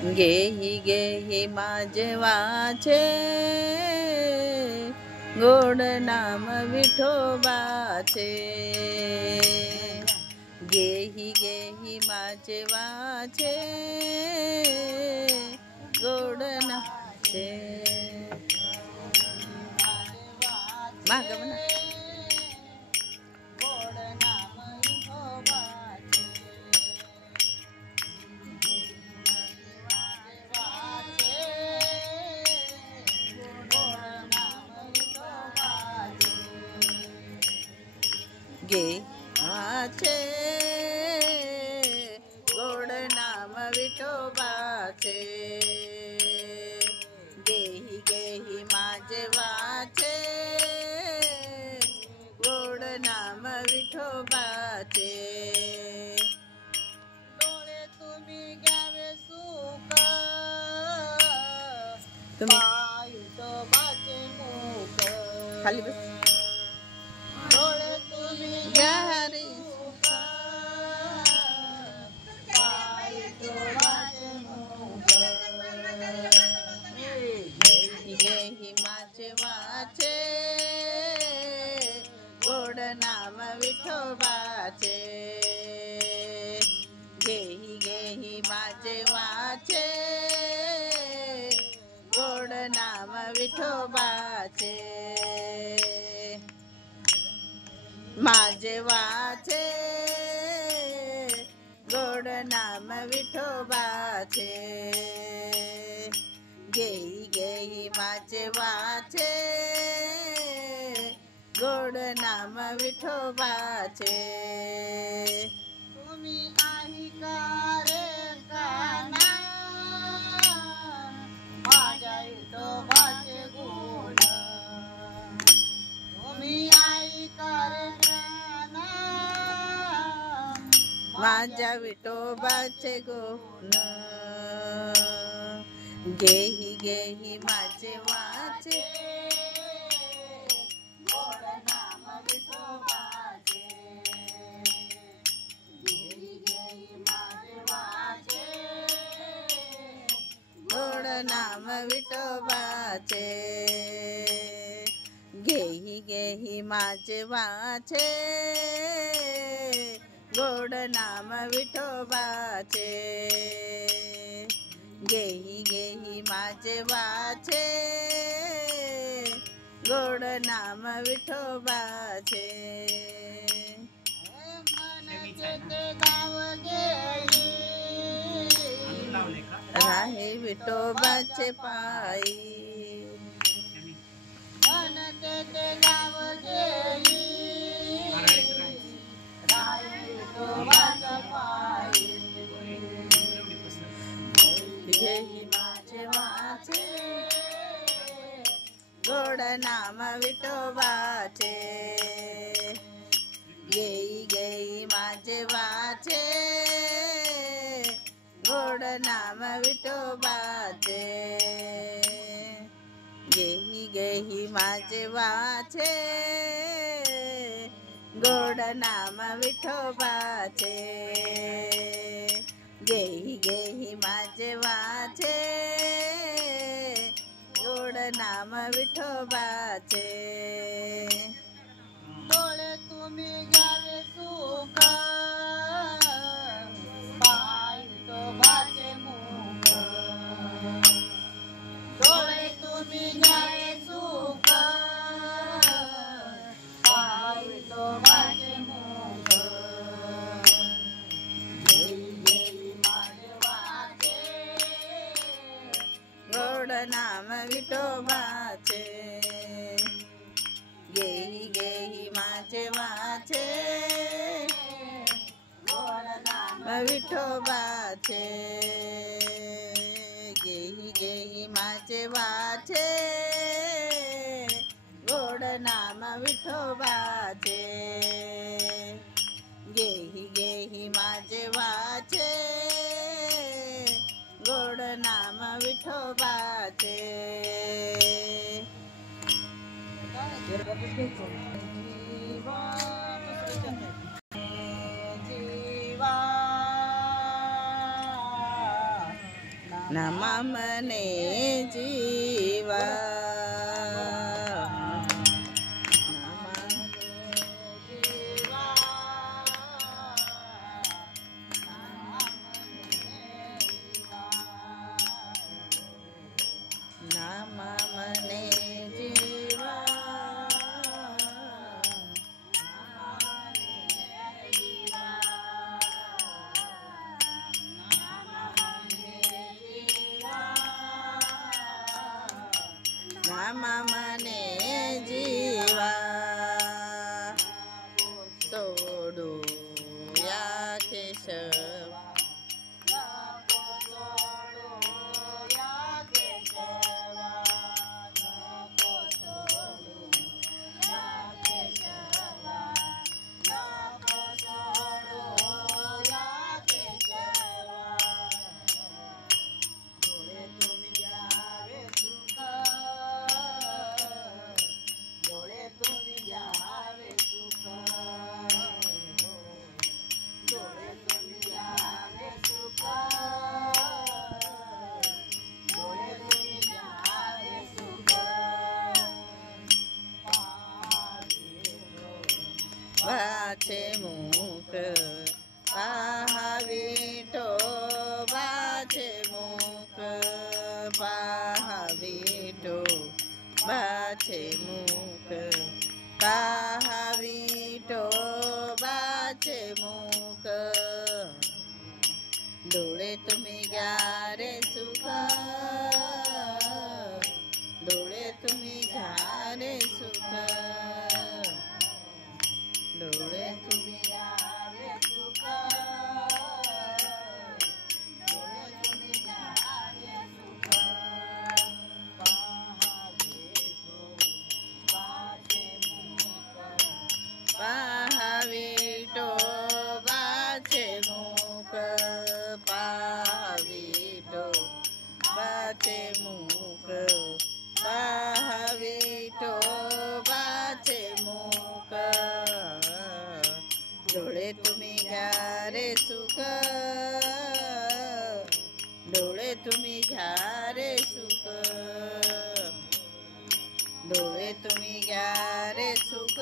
गेही माझे वाचे गोड नाम विठोबाचे गेही माझे वाचे गोड नाचे माग म्हणा गे माझे गोड नाम विठोबाचे गेही माझे वाचे गोड नाम विठोबाचे डोळे तुम्ही घ्यावे सुख तुम्ही विठोबाचे मुख खाली बस गेही माझे वाचे गोड नाम विठोबाचे गेही माझे वाचे गोड नाम विठोबाचे माझे वाचे गोड नाम विठोबाचे गेही माझे वाचे गोड नाम विठोबाचे तुम्ही आहे का रे काना माझ्या विठोबाचे गुण तुम्ही आहे का रे काना माझ्या विठोबाचे गुण गेही माझे वाचे गोड नाम विठोबाचे गेही माझे वाचे गोड नाम विठोबाचे गेही माझे वाचे गोड नाम विठोबाचे गेही माझे वाचे गोड नाम विठोबाचे राहे विठोबाचे पायी म्हणते ते गाव गेली राहे विठोबाच्या पायी गेही माझे वाचे गोड नाम विठोबाचे गेही माझे वाचे गोड नाम विठोबाचे गेही माझे वाचे गोड नाम विठोबाचे गेही माझे वाचे गोड नाम विठोबाचे डोळे तुम्ही घ्यावे सुख पाय विठोबाचे मुख डोळे तुम्ही घ्यावे सुख पाय विठोबाचे मुख गोड नाम विठोबाचे गेही माझे वाचे गोड नाम विठोबाचे गेही माझे वाचे गोड नाम विठोबाचे गेही माझे वाचे गोड नाम विठोबाचे जीवा नामा मने जीवा नामा मने जीवा नामा मने जीवा सोडू या केशव वाचे मुख पाहाविटो वाचे मुख पाहाविटो वाचे मुख पाहाविटो वाचे मुख डोळे तुम्ही घ्या रे सुख डोळे तुम्ही घ्या रे सुख डोळे तुम्ही घ्या रे सुख डोळे तुम्ही घ्या रे सुख पाहाविटो वाचे मुख पाहाविटो वाचे मुख पाहाविटो वाचे मुख पाहाविटो वाचे मुख डोळे तुम्ही घ्या रे सुख डोळे तुम्ही घ्या रे सुख डोळे तुम्ही घ्या रे सुख